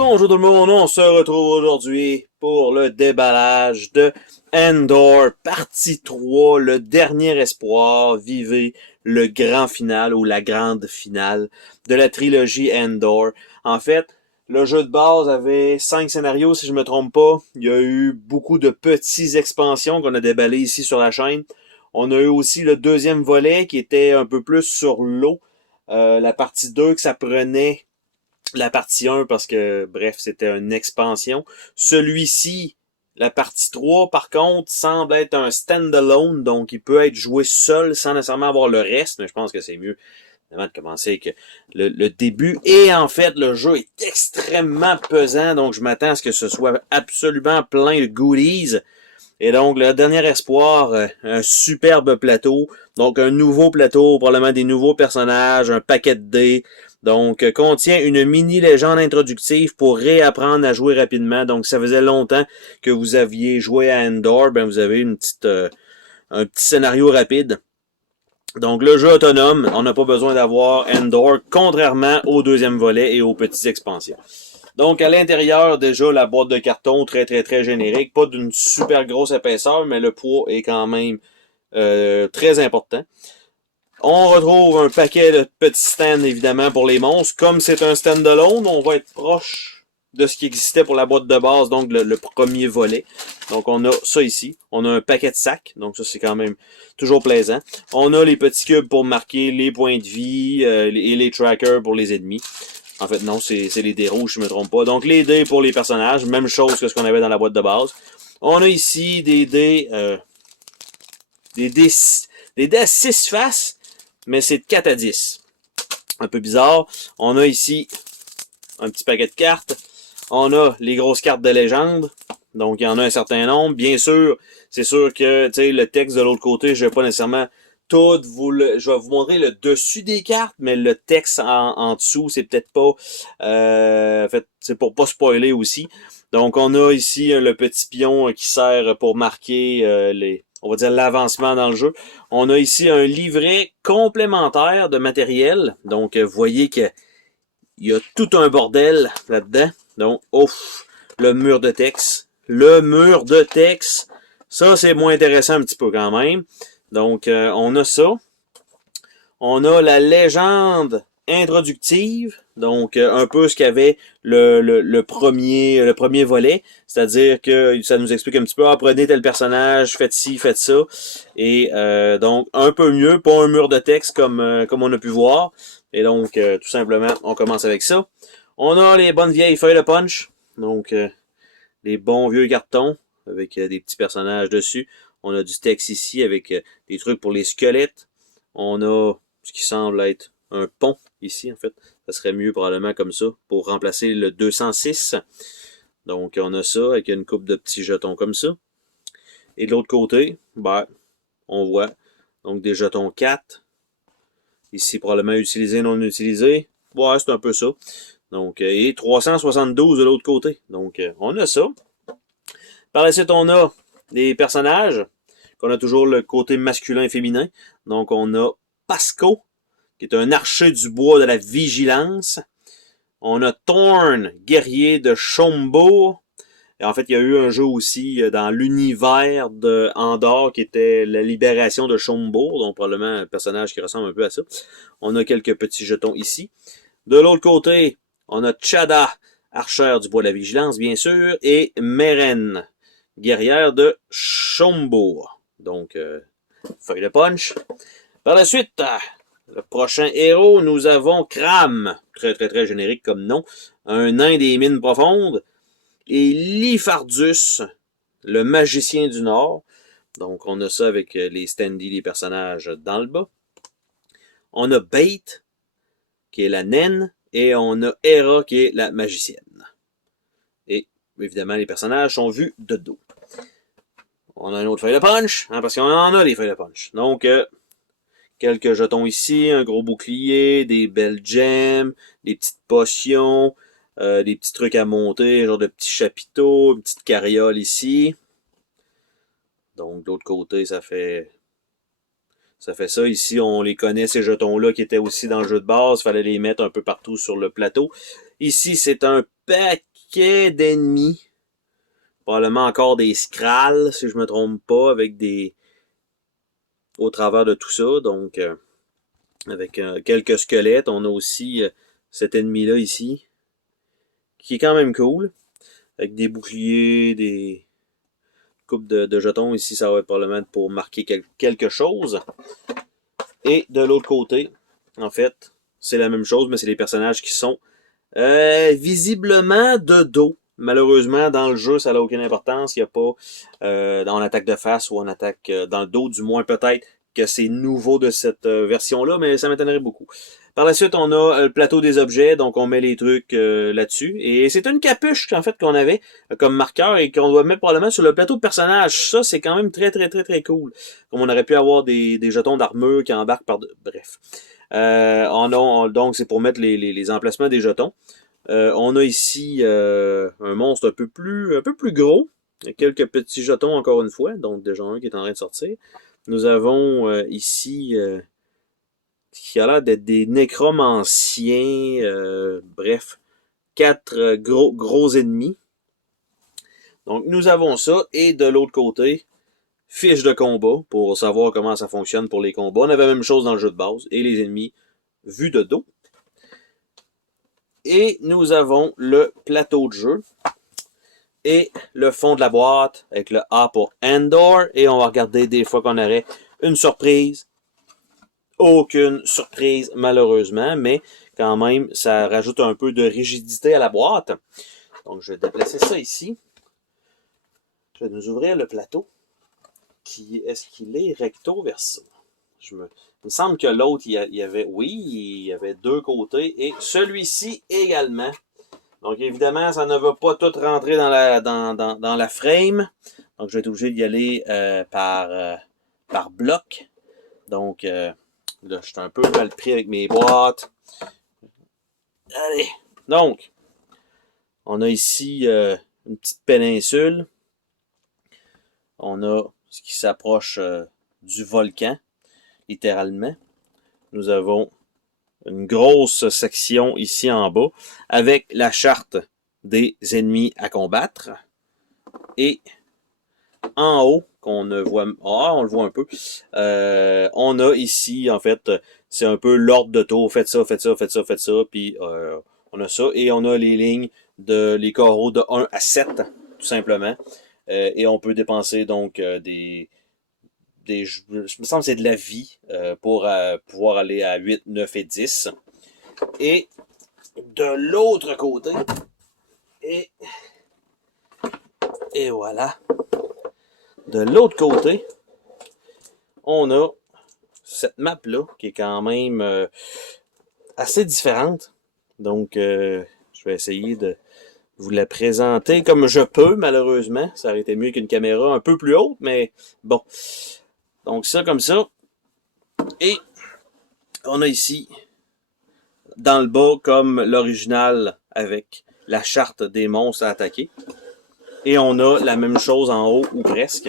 Bonjour tout le monde, on se retrouve aujourd'hui pour le déballage de Endor, partie 3, le dernier espoir, vivez le grand final ou la grande finale de la trilogie Endor. En fait, le jeu de base avait 5 scénarios si je me trompe pas. Il y a eu beaucoup de petites expansions qu'on a déballées ici sur la chaîne. On a eu aussi le deuxième volet qui était un peu plus sur l'eau. La partie 2 que ça prenait la partie 1 parce que, bref, c'était une expansion. Celui-ci, la partie 3, par contre, semble être un stand-alone, donc il peut être joué seul sans nécessairement avoir le reste, mais je pense que c'est mieux de commencer avec le début. Et en fait, le jeu est extrêmement pesant, donc je m'attends à ce que ce soit absolument plein de goodies. Et donc, le dernier espoir, un superbe plateau. Donc, un nouveau plateau, probablement des nouveaux personnages, un paquet de dés. Donc, contient une mini-légende introductive pour réapprendre à jouer rapidement. Donc, ça faisait longtemps que vous aviez joué à Endor, ben vous avez un petit scénario rapide. Donc, le jeu autonome, on n'a pas besoin d'avoir Endor, contrairement au deuxième volet et aux petites expansions. Donc, à l'intérieur, déjà, la boîte de carton, très générique. Pas d'une super grosse épaisseur, mais le poids est quand même très important. On retrouve un paquet de petits stands, évidemment, pour les monstres. Comme c'est un stand-alone, on va être proche de ce qui existait pour la boîte de base, donc le premier volet. Donc, on a ça ici. On a un paquet de sacs, donc ça, c'est quand même toujours plaisant. On a les petits cubes pour marquer les points de vie et les trackers pour les ennemis. En fait, non, c'est les dés rouges, je ne me trompe pas. Donc, les dés pour les personnages, même chose que ce qu'on avait dans la boîte de base. On a ici des dés à 6 faces, mais c'est de 4 à 10. Un peu bizarre. On a ici un petit paquet de cartes. On a les grosses cartes de légende. Donc, il y en a un certain nombre. Bien sûr, c'est sûr que le texte de l'autre côté, je ne vais pas nécessairement tout je vais vous montrer le dessus des cartes, mais le texte en dessous, c'est peut-être pas... en fait, c'est pour pas spoiler aussi. Donc, on a ici le petit pion qui sert pour marquer on va dire l'avancement dans le jeu. On a ici un livret complémentaire de matériel. Donc, vous voyez qu'il y a tout un bordel là-dedans. Donc, ouf, le mur de texte. Le mur de texte. Ça, c'est moins intéressant un petit peu quand même. Donc, on a ça. On a la légende introductive, donc un peu ce qu'avait le premier volet, c'est-à-dire que ça nous explique un petit peu, prenez tel personnage, faites ci, faites ça, et donc un peu mieux, pas un mur de texte comme on a pu voir, et donc tout simplement, on commence avec ça. On a les bonnes vieilles feuilles de punch, donc les bons vieux cartons, avec des petits personnages dessus. On a du texte ici avec des trucs pour les squelettes. On a ce qui semble être un pont ici, en fait. Ça serait mieux probablement comme ça pour remplacer le 206. Donc, on a ça avec une coupe de petits jetons comme ça. Et de l'autre côté, ben, on voit donc des jetons 4. Ici, probablement utilisés, non utilisés. Ouais, c'est un peu ça. Donc, et 372 de l'autre côté. Donc, on a ça. Par la suite, on a des personnages, qu'on a toujours le côté masculin et féminin. Donc, on a Pasco, qui est un archer du bois de la vigilance. On a Thorn, guerrier de Schombourg. Et en fait, il y a eu un jeu aussi dans l'univers de Andorre qui était la libération de Schombourg, donc probablement un personnage qui ressemble un peu à ça. On a quelques petits jetons ici. De l'autre côté, on a Chada, archère du bois de la vigilance, bien sûr, et Meren, guerrière de Schombourg. Donc, feuille de punch. Par la suite, le prochain héros, nous avons Kram, très générique comme nom, un nain des mines profondes, et Lifardus, le magicien du Nord. Donc, on a ça avec les standees des personnages dans le bas. On a Bait, qui est la naine, et on a Hera, qui est la magicienne. Et, évidemment, les personnages sont vus de dos. On a une autre feuille de punch, parce qu'on en a des feuilles de punch. Donc, quelques jetons ici, un gros bouclier, des belles gemmes, des petites potions, des petits trucs à monter, genre de petits chapiteaux, une petite carriole ici. Donc, de l'autre côté, ça fait Ça fait ça. Ici, on les connaît, ces jetons-là, qui étaient aussi dans le jeu de base. Il fallait les mettre un peu partout sur le plateau. Ici, c'est un paquet d'ennemis. Probablement encore des Skrulls, si je me trompe pas, avec des... au travers de tout ça. Donc, avec quelques squelettes. On a aussi cet ennemi-là ici, qui est quand même cool. Avec des boucliers, des coupes de jetons. Ici, ça va être probablement pour marquer quelque chose. Et de l'autre côté, en fait, c'est la même chose, mais c'est les personnages qui sont visiblement de dos. Malheureusement, dans le jeu, ça n'a aucune importance. Il n'y a pas en attaque de face ou en attaque dans le dos, du moins peut-être que c'est nouveau de cette version-là, mais ça m'étonnerait beaucoup. Par la suite, on a le plateau des objets, donc on met les trucs là-dessus. Et c'est une capuche, en fait, qu'on avait comme marqueur et qu'on doit mettre probablement sur le plateau de personnage. Ça, c'est quand même très, très, très, très cool. Comme on aurait pu avoir des jetons d'armure qui embarquent par... Bref. Donc, c'est pour mettre les emplacements des jetons. On a ici un monstre un peu plus gros. Quelques petits jetons encore une fois. Donc, déjà un qui est en train de sortir. Nous avons ici... qui a l'air d'être des nécromanciens, bref, 4 gros ennemis. Donc, nous avons ça, et de l'autre côté, fiche de combat, pour savoir comment ça fonctionne pour les combats. On avait la même chose dans le jeu de base, et les ennemis vus de dos. Et nous avons le plateau de jeu, et le fond de la boîte, avec le A pour Endor, et on va regarder des fois qu'on aurait une surprise. Aucune surprise, malheureusement, mais quand même, ça rajoute un peu de rigidité à la boîte. Donc, je vais déplacer ça ici. Je vais nous ouvrir le plateau. Est-ce qu'il est recto verso? Il me semble que l'autre, il y avait 2 côtés, et celui-ci également. Donc, évidemment, ça ne va pas tout rentrer dans la frame. Donc, je vais être obligé d'y aller par bloc. Donc, là, je suis un peu mal pris avec mes boîtes. Allez. Donc, on a ici une petite péninsule. On a ce qui s'approche du volcan, littéralement. Nous avons une grosse section ici en bas avec la charte des ennemis à combattre. Et en haut, qu'on ne voit... on le voit un peu. On a ici, en fait, c'est un peu l'ordre de tour. Faites ça, faites ça, faites ça, faites ça. Puis on a ça. Et on a les lignes les carreaux de 1 à 7, tout simplement. Et on peut dépenser donc je me semble que c'est de la vie pour pouvoir aller à 8, 9 et 10. Et de l'autre côté, et voilà. De l'autre côté, on a cette map-là qui est quand même assez différente. Donc, je vais essayer de vous la présenter comme je peux, malheureusement. Ça aurait été mieux qu'une caméra un peu plus haute, mais bon. Donc, ça comme ça. Et on a ici, dans le bas, comme l'original, avec la charte des monstres à attaquer. Et on a la même chose en haut, ou presque.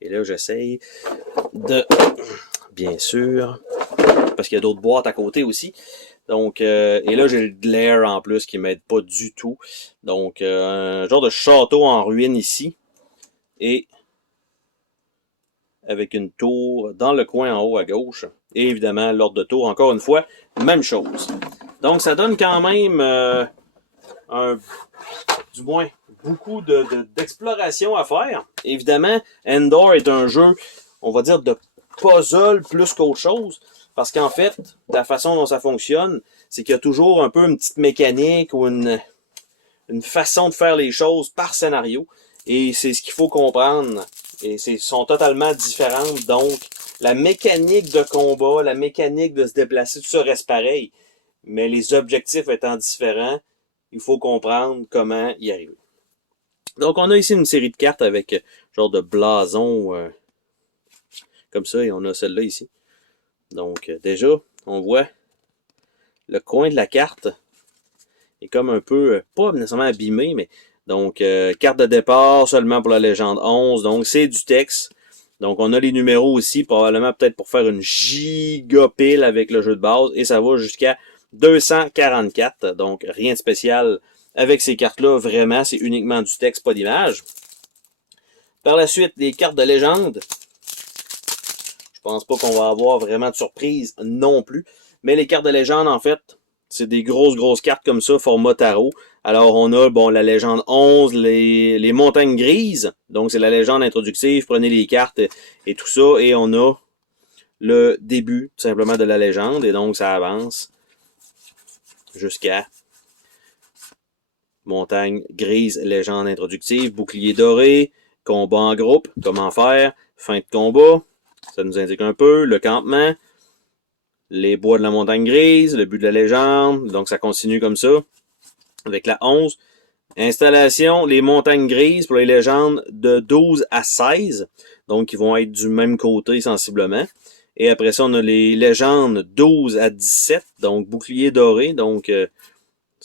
Et là, j'essaye de, bien sûr, parce qu'il y a d'autres boîtes à côté aussi. Donc, et là, j'ai le glare en plus qui m'aide pas du tout. Donc, un genre de château en ruine ici. Et avec une tour dans le coin en haut à gauche. Et évidemment, l'ordre de tour, encore une fois, même chose. Donc, ça donne quand même du moins beaucoup d'exploration à faire. Évidemment, Endor est un jeu, on va dire, de puzzle plus qu'autre chose. Parce qu'en fait, la façon dont ça fonctionne, c'est qu'il y a toujours un peu une petite mécanique ou une façon de faire les choses par scénario. Et c'est ce qu'il faut comprendre. Et sont totalement différentes. Donc, la mécanique de combat, la mécanique de se déplacer, tout ça reste pareil. Mais les objectifs étant différents, il faut comprendre comment y arriver. Donc, on a ici une série de cartes avec genre de blason comme ça. Et on a celle-là ici. Donc, déjà, on voit le coin de la carte est comme un peu, pas nécessairement abîmé, mais donc, carte de départ seulement pour la légende 11. Donc, c'est du texte. Donc, on a les numéros aussi, probablement peut-être pour faire une gigapile avec le jeu de base. Et ça va jusqu'à 244. Donc, rien de spécial avec ces cartes-là. Vraiment, c'est uniquement du texte, pas d'image. Par la suite, les cartes de légende. Je pense pas qu'on va avoir vraiment de surprise non plus. Mais les cartes de légende, en fait, c'est des grosses cartes comme ça, format tarot. Alors, on a, bon, la légende 11, les montagnes grises. Donc, c'est la légende introductive. Prenez les cartes et tout ça. Et on a le début, tout simplement, de la légende. Et donc, ça avance jusqu'à montagne grise, légende introductive, bouclier doré, combat en groupe, comment faire, fin de combat. Ça nous indique un peu le campement, les bois de la montagne grise, le but de la légende. Donc, ça continue comme ça. Avec la 11. Installation, les montagnes grises pour les légendes de 12 à 16. Donc, ils vont être du même côté sensiblement. Et après ça, on a les légendes 12 à 17. Donc, bouclier doré. Donc,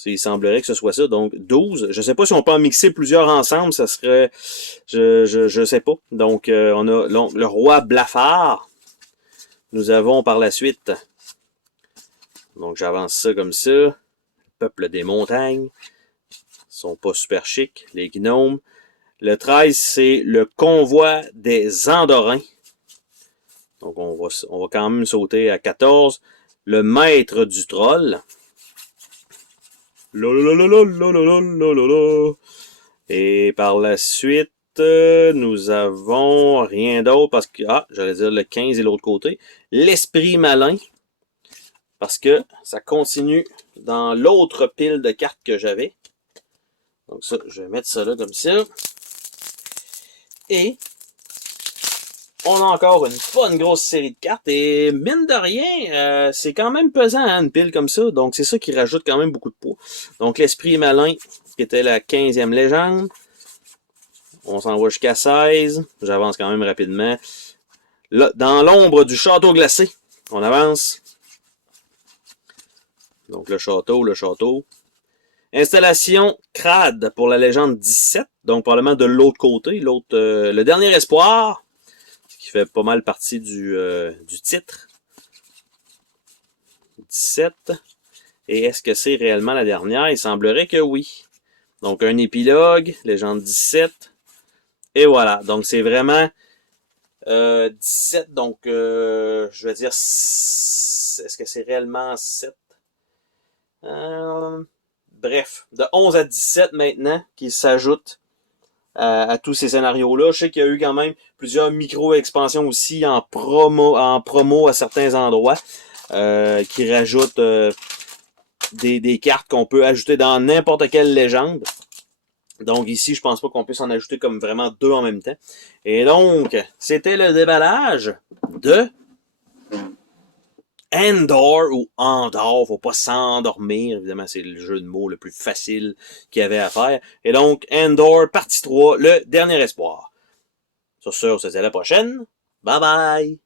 il semblerait que ce soit ça. Donc, 12. Je ne sais pas si on peut en mixer plusieurs ensemble. Ça serait... Je sais pas. Donc, on a le roi Blafard. Nous avons par la suite... Donc, j'avance ça comme ça. Le peuple des montagnes. Ils sont pas super chics. Les gnomes. Le 13, c'est le convoi des Andorrins. Donc, on va quand même sauter à 14. Le maître du troll. Et par la suite, nous avons rien d'autre parce que, j'allais dire le 15 et l'autre côté. L'esprit malin. Parce que ça continue dans l'autre pile de cartes que j'avais. Donc ça, je vais mettre ça là comme ça. Et on a encore une bonne grosse série de cartes. Et mine de rien, c'est quand même pesant, hein, une pile comme ça. Donc c'est ça qui rajoute quand même beaucoup de poids. Donc l'esprit malin, qui était la 15e légende. On s'en va jusqu'à 16. J'avance quand même rapidement. Là, dans l'ombre du château glacé, on avance. Donc le château. Installation crade pour la légende 17. Donc probablement de l'autre côté. Le dernier espoir. Qui fait pas mal partie du titre. 17. Et est-ce que c'est réellement la dernière? Il semblerait que oui. Donc un épilogue, légende 17. Et voilà. Donc c'est vraiment 17. Donc je vais dire... Est-ce que c'est réellement 7? Bref, de 11 à 17 maintenant, qui s'ajoutent à tous ces scénarios-là. Je sais qu'il y a eu quand même plusieurs micro-expansions aussi en promo à certains endroits, qui rajoutent des cartes qu'on peut ajouter dans n'importe quelle légende. Donc ici, je pense pas qu'on puisse en ajouter comme vraiment deux en même temps. Et donc, c'était le déballage de Endor ou Andor, faut pas s'endormir, évidemment c'est le jeu de mots le plus facile qu'il y avait à faire. Et donc Endor, partie 3, le dernier espoir. Sur ce, on se dit à la prochaine. Bye bye!